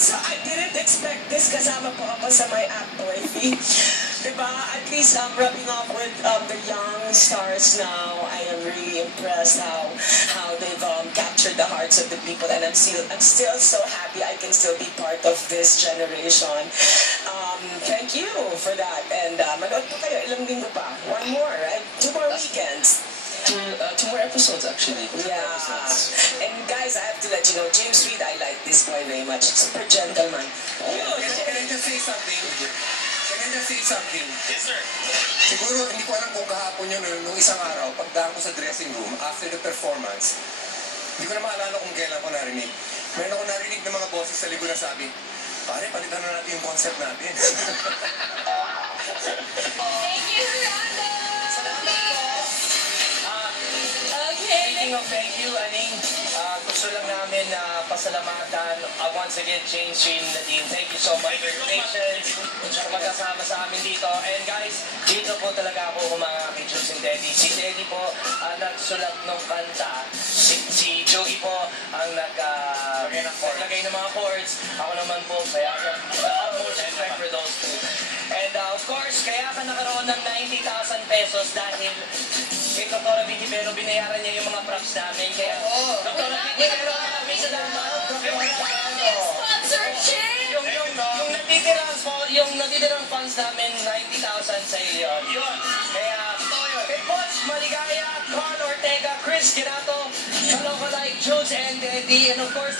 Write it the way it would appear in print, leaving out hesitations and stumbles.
So I didn't expect this. Kasama po ako sa my act worthy. Diba? At least rubbing off with the young stars now. I am really impressed how they've captured the hearts of the people, and I'm still so happy I can still be part of this generation. Thank you for that. And manood po kayo, ilang linggo pa. One more, right? 2 more weekends. Two more episodes, actually. Yeah. And guys, I have to let you know, James Reid, I like this boy very much. Super gentleman. Can I just say something? Yes, sir. Siguro, hindi ko alam kung kahapon yun, nung isang araw, pagdaan ko sa dressing room, after the performance, hindi ko na maalala kung kailan ko narinig. Meron ako narinig ng mga boses sa likod na sabi, pare, palitan na natin yung concept natin. Thank you, Rolando! Speaking of thank you, Aning, gusto lang namin pasalamatan once again, James Reid and Nadine. Thank you so much for your patience, sa magkasama sa amin dito. And guys, dito po talaga ako mga kay Jules and Teddy. Si Teddy po nagsulat ng kanta. Si Joey po ang naglagay ng mga chords. Ako naman po, kaya utmost respect for those two. And of course, kaya ka nakaroon ng 90,000 pesos dahil kay Dr. Vitibero, binayaran niya yung mga props namin. Kaya, Dr. Vitibero, maraming salamat. Sponsorship! Yung natitirang funds namin, 90,000 sa iyo. Kaya, kay Boss Maligaya, Carl Ortega, Chris Ginato, Kalokalike, Jules and Eddie, and of course,